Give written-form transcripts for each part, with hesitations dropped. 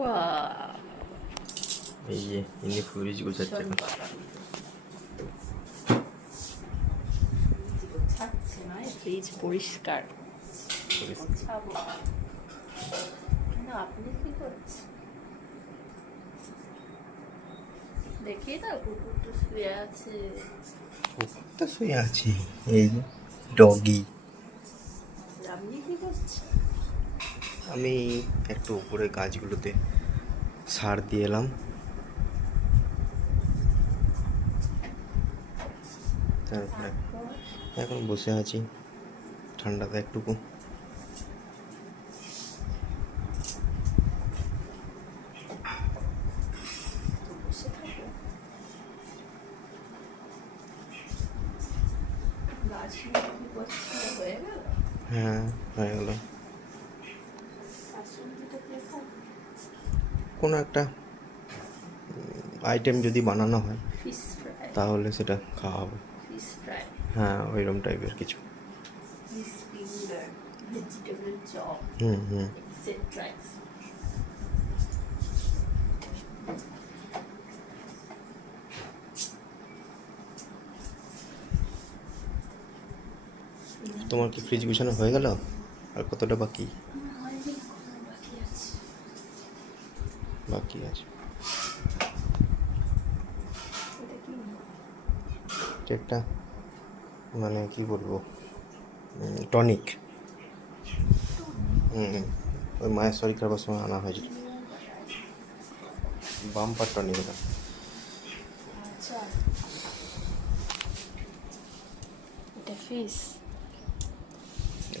Wow, এই যে ইনি ফ্রিজ গোছাচ্ছে এখন। গোছাচ্ছে নয়, ফ্রিজ পরিষ্কার গোছাবো। কেন, আপনি কি করছেন? দেখি না, কুকুরটা শুয়ে আছে। কুকুরটা শুয়ে আছে, এই যে ডগি। আপনি কি করছেন? আমি একটু উপরে গাছগুলোতে সার দিয়ে এলাম। তারপরে এখন বসে আছি ঠান্ডাতে একটুকু। বসে থাকো। গাছ কি করছে? হয়ে গেল? হ্যাঁ, হয়ে গেল। শাশুড়িটা কে খাবে? কোনো একটা আইটেম যদি বানানো হয় ফিশ ফ্রাই। তাহলে সেটা খাওয়া হবে। ফিশ ফ্রাই, হ্যাঁ, ওইরকম টাইপের কিছু। ফিশ ফিঙ্গার, ভেজিটেবল চপ, হুম হুম। এক্সেট্রা। তোমার কি ফ্রিজ গুছানো হয়ে গেল? আর কতটা বাকি? বাকি আছে। একটা মানে কি বলবো, টনিক। ওই মায়ের শরীর খারাপের সময় আনা হয়েছিল, বাম্পার টনিক ওটা। আচ্ছা, এটা ফিশ।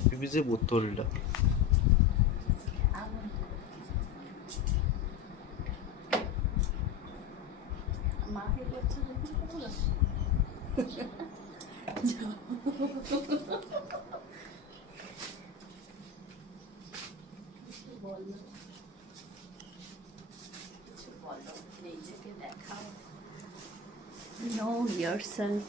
পিপিসের বোতলটা। মাকে করছে দেখুন কত বলো, কিছু বলো, নিজেকে দেখাও। Know yourself.